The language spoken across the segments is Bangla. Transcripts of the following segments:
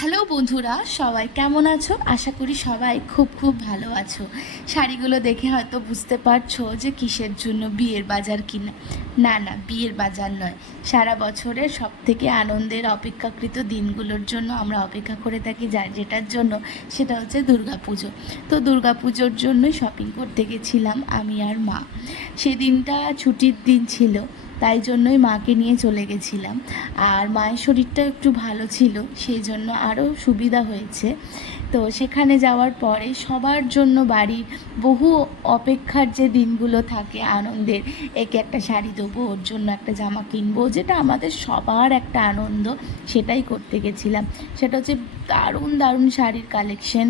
হ্যালো বন্ধুরা, সবাই কেমন আছো? আশা করি সবাই খুব খুব ভালো আছো। শাড়িগুলো দেখে হয়তো বুঝতে পারছো যে কিসের জন্য বিয়ের বাজার কিনা। না না, বিয়ের বাজার নয়, সারা বছরের সব থেকে আনন্দের অপেক্ষাকৃত দিনগুলোর জন্য আমরা অপেক্ষা করে থাকি, যেটার জন্য সেটা হচ্ছে দুর্গাপুজো। তো দুর্গাপুজোর জন্যই শপিং করতে গেছিলাম আমি আর মা। সেদিনটা ছুটির দিন ছিল, তাই জন্যই মাকে নিয়ে চলে গেছিলাম। আর মায়ের শরীরটা একটু ভালো ছিল, সেই জন্য আরও সুবিধা হয়েছে। তো সেখানে যাওয়ার পরে সবার জন্য বাড়ির বহু অপেক্ষার যে দিনগুলো থাকে আনন্দের, একে একটা শাড়ি দেবো, ওর জন্য একটা জামা কিনবো, যেটা আমাদের সবার একটা আনন্দ, সেটাই করতে গেছিলাম। সেটা হচ্ছে দারুণ দারুণ শাড়ির কালেকশন।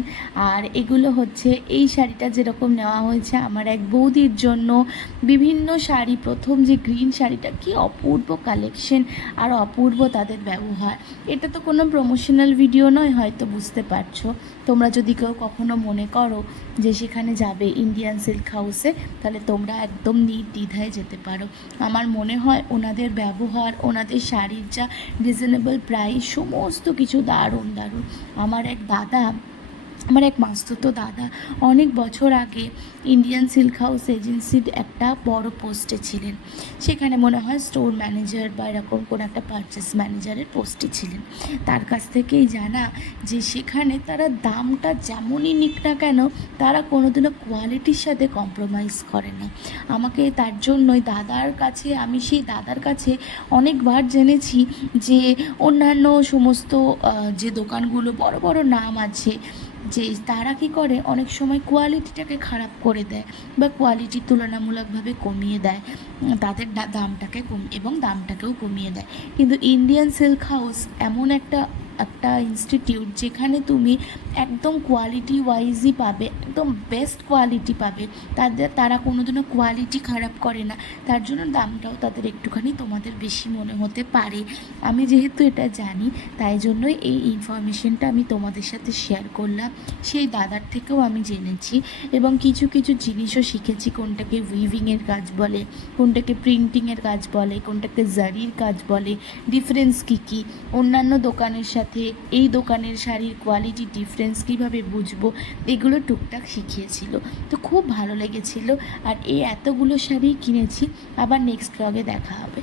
আর এগুলো হচ্ছে, এই শাড়িটা যেরকম নেওয়া হয়েছে আমার এক বৌদির জন্য, বিভিন্ন শাড়ি, প্রথম যে গ্রিন শাড়িটা, কি অপূর্ব কালেকশন আর অপূর্ব তাদের ব্যবহার। এটা তো কোনো প্রমোশনাল ভিডিও নয়, হয়তো বুঝতে পারছো। তোমরা যদি কেউ কখনো মনে করো যে সেখানে যাবে ইন্ডিয়ান সিল্ক হাউসে, তাহলে তোমরা একদম নির্দ্বিধায় যেতে পারো। আমার মনে হয় ওনাদের ব্যবহার, ওনাদের শাড়ির যা রিজনেবল প্রাইস, সমস্ত কিছু দারুণ দারুণ। আমার এক মাস্তুতো দাদা অনেক বছর আগে ইন্ডিয়ান সিল্ক হাউস এজেন্সির একটা বড় পোস্টে ছিলেন। সেখানে মনে হয় স্টোর ম্যানেজার বা এরকম কোনো একটা পারচেস ম্যানেজারের পোস্টে ছিলেন। তার কাছ থেকেই জানা যে সেখানে তারা দামটা যেমনই নিক না কেন, তারা কোনোদিনও কোয়ালিটির সাথে কম্প্রোমাইজ করে না। আমাকে তার জন্যই আমি সেই দাদার কাছে অনেকবার জেনেছি যে অন্যান্য সমস্ত যে দোকানগুলো বড় বড় নাম আছে, যে তারা কী করে, অনেক সময় কোয়ালিটিটাকে খারাপ করে দেয় বা কোয়ালিটি তুলনামূলকভাবে কমিয়ে দেয়, তাদের দামটাকেও কমিয়ে দেয়। কিন্তু ইন্ডিয়ান সিল্ক হাউস এমন একটা ইনস্টিটিউট, যেখানে তুমি একদম কোয়ালিটি ওয়াইজই পাবে, একদম বেস্ট কোয়ালিটি পাবে। তারা কোনোদিনও কোয়ালিটি খারাপ করে না, তার জন্য দামটাও তাদের একটুখানি তোমাদের বেশি মনে হতে পারে। আমি যেহেতু এটা জানি, তাই জন্যই এই ইনফরমেশনটা আমি তোমাদের সাথে শেয়ার করলাম। সেই দাদার থেকেও আমি জেনেছি এবং কিছু কিছু জিনিসও শিখেছি, কোনটাকে উইভিংয়ের কাজ বলে, কোনটাকে প্রিন্টিংয়ের কাজ বলে, কোনটাকে জারির কাজ বলে, ডিফারেন্স কী কী, অন্যান্য দোকানের সাথে এই দোকানের শাড়ির কোয়ালিটি ডিফারেন্স কীভাবে বুঝবো, এগুলো টুকটাক শিখিয়েছিল। তো খুব ভালো লেগেছিল। আর এই এতগুলো শাড়ি কিনেছি। আবার নেক্সট ব্লগে দেখা হবে।